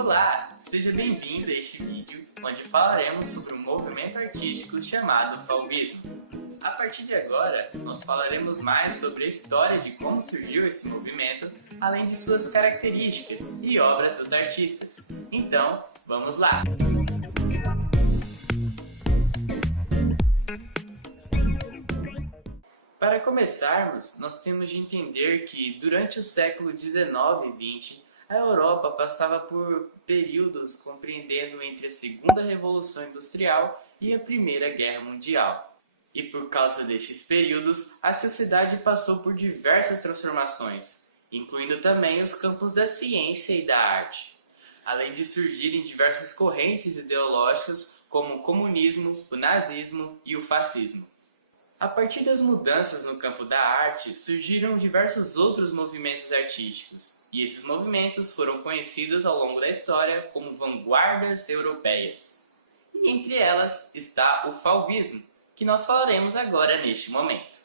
Olá, seja bem-vindo a este vídeo onde falaremos sobre um movimento artístico chamado fauvismo. A partir de agora, nós falaremos mais sobre a história de como surgiu esse movimento, além de suas características e obras dos artistas. Então, vamos lá! Para começarmos, nós temos de entender que durante o século XIX e XX, a Europa passava por períodos compreendendo entre a Segunda Revolução Industrial e a Primeira Guerra Mundial. E por causa destes períodos, a sociedade passou por diversas transformações, incluindo também os campos da ciência e da arte, além de surgirem diversas correntes ideológicas como o comunismo, o nazismo e o fascismo. A partir das mudanças no campo da arte, surgiram diversos outros movimentos artísticos, e esses movimentos foram conhecidos ao longo da história como vanguardas europeias. E entre elas está o fauvismo, que nós falaremos agora neste momento.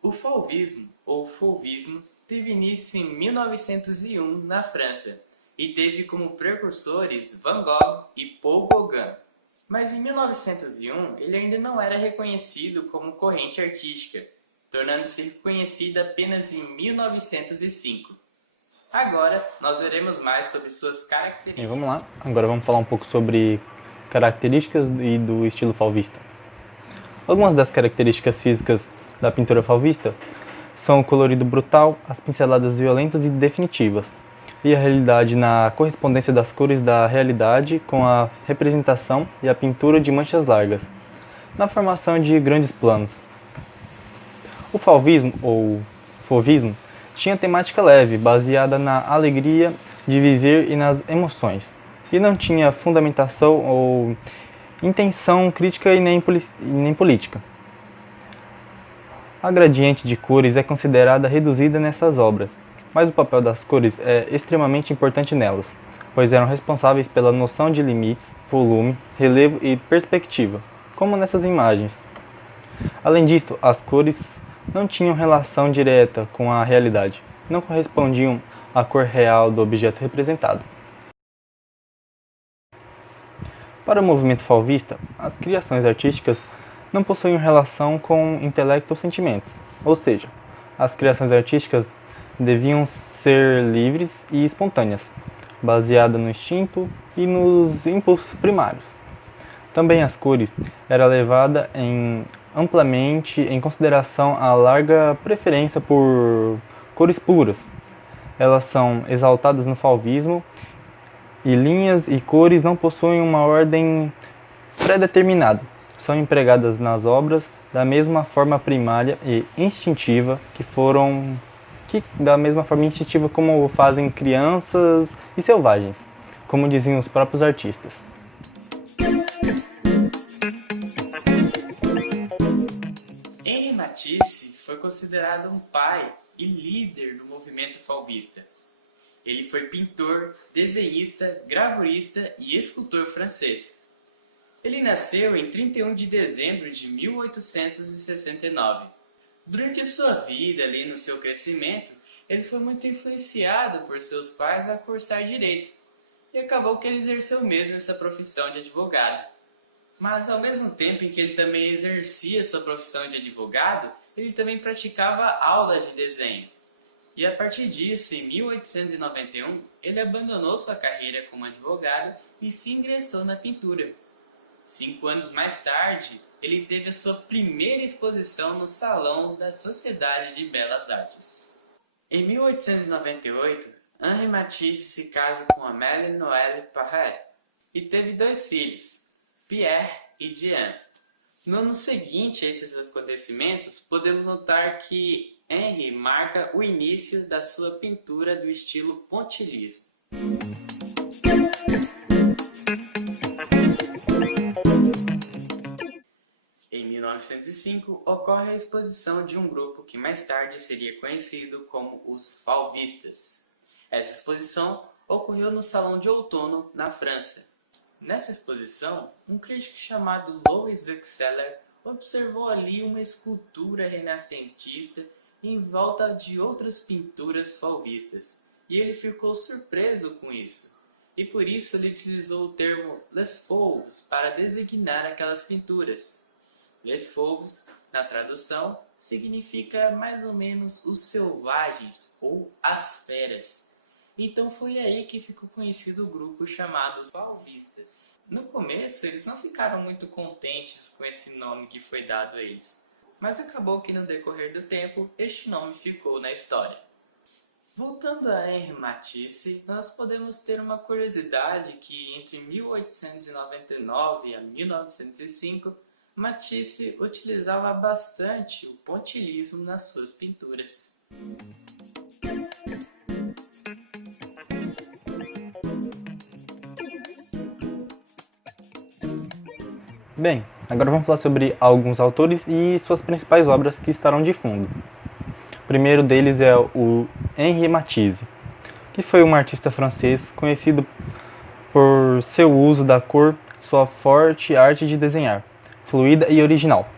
O fauvismo, ou fauvismo, teve início em 1901 na França, e teve como precursores Van Gogh e Paul Gauguin. Mas em 1901 ele ainda não era reconhecido como corrente artística, tornando-se reconhecida apenas em 1905. Agora nós veremos mais sobre suas características. Vamos lá, agora vamos falar um pouco sobre características e do estilo fauvista. Algumas das características físicas da pintura fauvista são o colorido brutal, as pinceladas violentas e definitivas, e a realidade na correspondência das cores da realidade com a representação e a pintura de manchas largas, na formação de grandes planos. O fauvismo, ou fauvismo, tinha temática leve, baseada na alegria de viver e nas emoções, e não tinha fundamentação ou intenção crítica e nem política. A gradiente de cores é considerada reduzida nessas obras, mas o papel das cores é extremamente importante nelas, pois eram responsáveis pela noção de limites, volume, relevo e perspectiva, como nessas imagens. Além disso, as cores não tinham relação direta com a realidade, não correspondiam à cor real do objeto representado. Para o movimento fauvista, as criações artísticas não possuíam relação com intelecto ou sentimentos, ou seja, as criações artísticas deviam ser livres e espontâneas, baseadas no instinto e nos impulsos primários. Também as cores era levada amplamente em consideração a larga preferência por cores puras. Elas são exaltadas no fauvismo e linhas e cores não possuem uma ordem pré-determinada. São empregadas nas obras da mesma forma primária e instintiva da mesma forma instintiva como fazem crianças e selvagens, como diziam os próprios artistas. Henri Matisse foi considerado um pai e líder do movimento fauvista. Ele foi pintor, desenhista, gravurista e escultor francês. Ele nasceu em 31 de dezembro de 1869. Durante a sua vida, ali no seu crescimento, ele foi muito influenciado por seus pais a cursar direito, e acabou que ele exerceu mesmo essa profissão de advogado. Mas ao mesmo tempo em que ele também exercia sua profissão de advogado, ele também praticava aulas de desenho. E a partir disso, em 1891, ele abandonou sua carreira como advogado e se ingressou na pintura. 5 anos mais tarde, ele teve a sua primeira exposição no Salão da Sociedade de Belas Artes. Em 1898, Henri Matisse se casa com Amélie Noëlle Paré e teve 2 filhos, Pierre e Diane. No ano seguinte a esses acontecimentos, podemos notar que Henri marca o início da sua pintura do estilo pontilhismo. Em 1905, ocorre a exposição de um grupo que mais tarde seria conhecido como os fauvistas. Essa exposição ocorreu no Salão de Outono, na França. Nessa exposição, um crítico chamado Louis Vexeller observou ali uma escultura renascentista em volta de outras pinturas fauvistas, e ele ficou surpreso com isso. e por isso ele utilizou o termo Les Fauves para designar aquelas pinturas. Les Fauves, na tradução, significa mais ou menos os selvagens ou as feras. Então foi aí que ficou conhecido o grupo chamado os Fauvistas. No começo eles não ficaram muito contentes com esse nome que foi dado a eles, mas acabou que no decorrer do tempo este nome ficou na história. Voltando a Henri Matisse, nós podemos ter uma curiosidade que entre 1899 a 1905, Matisse utilizava bastante o pontilhismo nas suas pinturas. Bem, agora vamos falar sobre alguns autores e suas principais obras que estarão de fundo. O primeiro deles é o Henri Matisse, que foi um artista francês conhecido por seu uso da cor, sua forte arte de desenhar, fluida e original.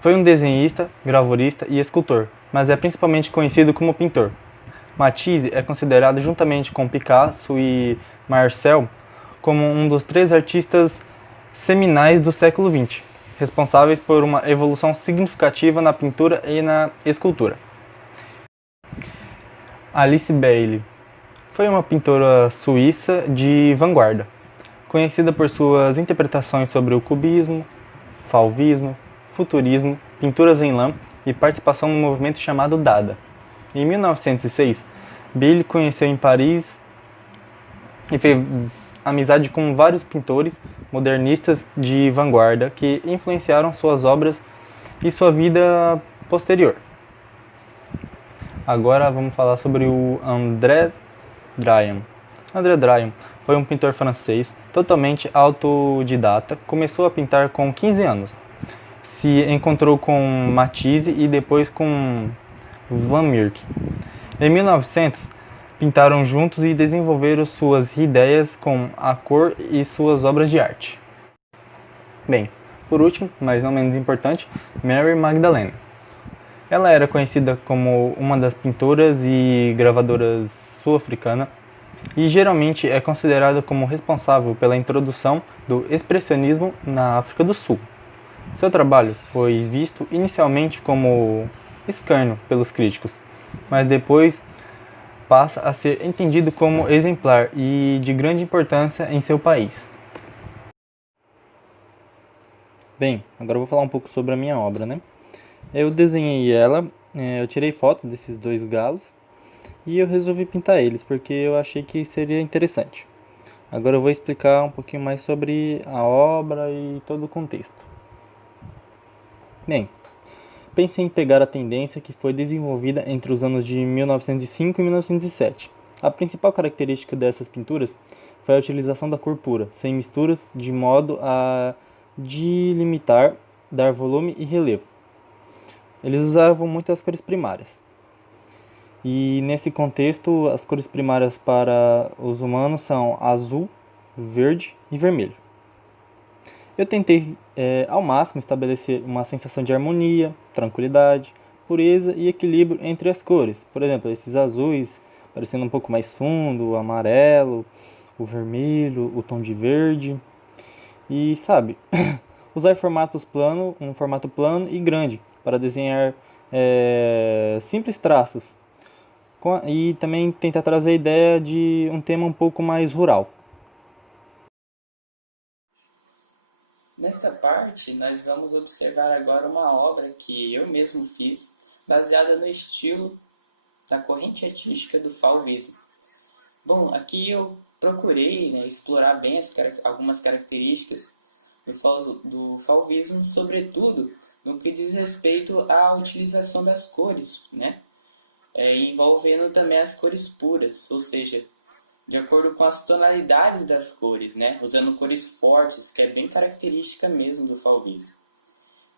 Foi um desenhista, gravurista e escultor, mas é principalmente conhecido como pintor. Matisse é considerado, juntamente com Picasso e Marcel, como um dos 3 artistas seminais do século XX, responsáveis por uma evolução significativa na pintura e na escultura. Alice Bailey foi uma pintora suíça de vanguarda, conhecida por suas interpretações sobre o cubismo, fauvismo, futurismo, pinturas em lã e participação no movimento chamado Dada. Em 1906, Bailey conheceu em Paris e fez amizade com vários pintores modernistas de vanguarda que influenciaram suas obras e sua vida posterior. Agora vamos falar sobre o André Derain. André Derain foi um pintor francês totalmente autodidata, começou a pintar com 15 anos. Se encontrou com Matisse e depois com Van Mirck. Em 1900, pintaram juntos e desenvolveram suas ideias com a cor e suas obras de arte. Bem, por último, mas não menos importante, Mary Magdalene. Ela era conhecida como uma das pintoras e gravadoras sul-africana e geralmente é considerada como responsável pela introdução do expressionismo na África do Sul. Seu trabalho foi visto inicialmente como escárnio pelos críticos, mas depois passa a ser entendido como exemplar e de grande importância em seu país. Bem, agora eu vou falar um pouco sobre a minha obra, né? Eu desenhei ela, eu tirei foto desses 2 galos e eu resolvi pintar eles porque eu achei que seria interessante. Agora eu vou explicar um pouquinho mais sobre a obra e todo o contexto. Bem, pensei em pegar a tendência que foi desenvolvida entre os anos de 1905 e 1907. A principal característica dessas pinturas foi a utilização da cor pura, sem misturas, de modo a delimitar, dar volume e relevo. Eles usavam muito as cores primárias. E nesse contexto, as cores primárias para os humanos são azul, verde e vermelho. Eu tentei ao máximo estabelecer uma sensação de harmonia, tranquilidade, pureza e equilíbrio entre as cores. Por exemplo, esses azuis parecendo um pouco mais fundo, o amarelo, o vermelho, o tom de verde. E sabe, usar um formato plano e grande para desenhar simples traços. E também tentar trazer a ideia de um tema um pouco mais rural. Nesta parte, nós vamos observar agora uma obra que eu mesmo fiz, baseada no estilo da corrente artística do fauvismo. Bom, aqui eu procurei explorar bem algumas características do fauvismo, sobretudo no que diz respeito à utilização das cores, envolvendo também as cores puras, ou seja, de acordo com as tonalidades das cores, usando cores fortes, que é bem característica mesmo do fauvismo.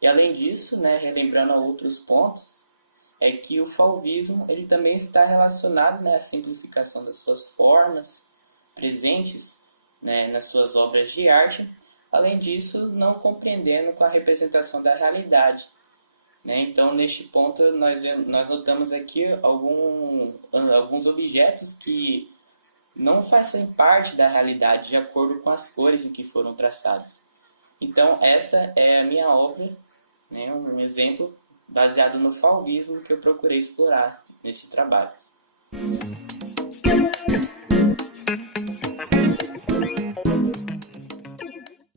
E além disso, relembrando outros pontos, é que o fauvismo ele também está relacionado à simplificação das suas formas presentes nas suas obras de arte, além disso, não compreendendo com a representação da realidade. Então, neste ponto, nós notamos aqui alguns objetos que não fazem parte da realidade de acordo com as cores em que foram traçadas. Então, esta é a minha obra, né, um exemplo baseado no fauvismo que eu procurei explorar neste trabalho.